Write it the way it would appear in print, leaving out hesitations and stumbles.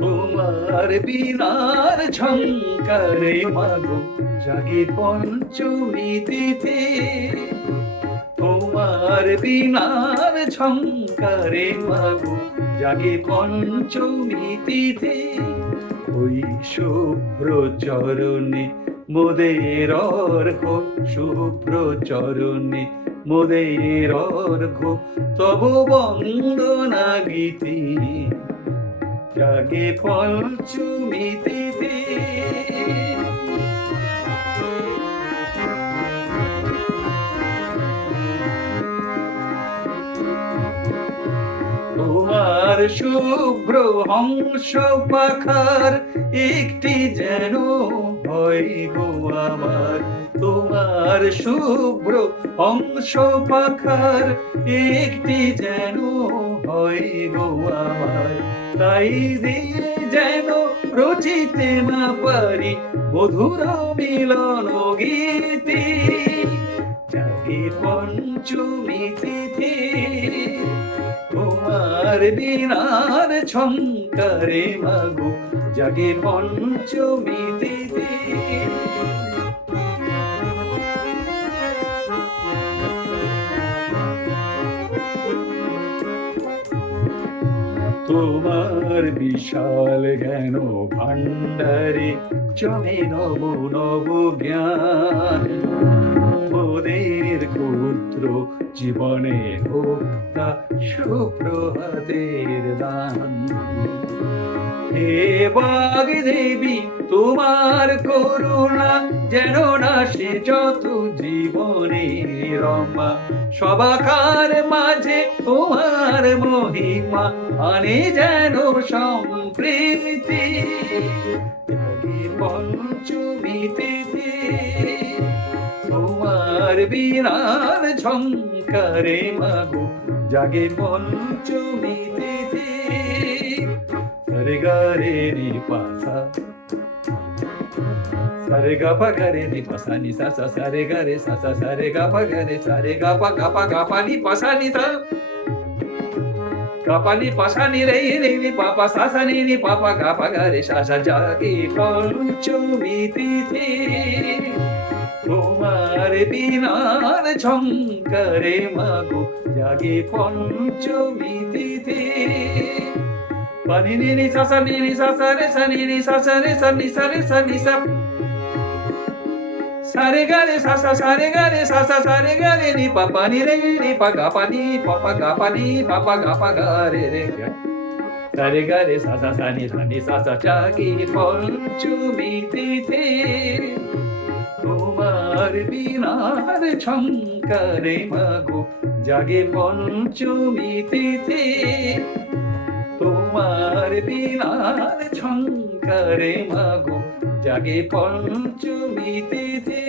তোমার বিনার ঝংকারে মাগো জাগে পঞ্চমী তিথি, তোমার বিনার ঝংকারে মাগো জাগে পঞ্চমী তিথি। ওই শুভ্র চরণে মোদের অর্ঘ্য, শুভ্র চরণে মোদের অর্ঘ্য, তব বন্দনা গীতি জাগে পঞ্চমী তিথি। তোমার শুভ্র হংস পাখার একটি যেন হয় গো আমার, তোমার শুভ্র হংস পাখার একটি যেন হয় গো আমার। তাই দিয়ে যেন রচিতে না পারি মধুর মিলন গীতি জাগে পঞ্চমী তিথি। তোমার বিনার ঝংকারে মাগো জাগে পঞ্চমী তিথি। তোমার বিশাল জ্ঞান ভাণ্ডারে জমে নব নব জ্ঞান, মোদের ক্ষুদ্র জীবনে হোক তা সুপ্রভাতের দান। হে বাগদেবী তোমার করুণা যেন না সে যত জীবনে রমা, সবাকার মাঝে তোমার মহিমা আনে যেন সম্প্রীতি জাগে পঞ্চমী তিথি। তোমার বিনার ঝংকারে মাগো জাগে পঞ্চমী তিথি। সারে গা রে নি পাসা, সারে গা পা গা রে নি পাসা নি সা সা, সারে গা রে সা সা, সারে গা পা গা রে, সারে গা পা নি পাসা নি সা, গা পা নি পাসা নি রে রে নি পা পা সা সা নি পা পা গা পা গা রে সা সা জাগে পঞ্চমী তিথি। তোমার বিনার ঝংকারে মাগো জাগে পঞ্চমী তিথি। পানি নি নি সা সা নি নি সা সা রে সা নি নি সা সা রে সা নি সা রে সা নি সা, সারে গা রে সা সা, সারে গা রে সা সা, সারে গা রে নি পা পা নি রে নি পা গা পা নি পা পা গা পা নি পা পা গা পা গা রে রে গা, সারে গা রে সা সা, সা নি সা সা জাগে পঞ্চমী তিথি। তোমার বিনার ঝংকারে মাগো জাগে পঞ্চমী তিথি। তোমার বিনার ঝংকারে মাগো জাগে পঞ্চমী তিথি।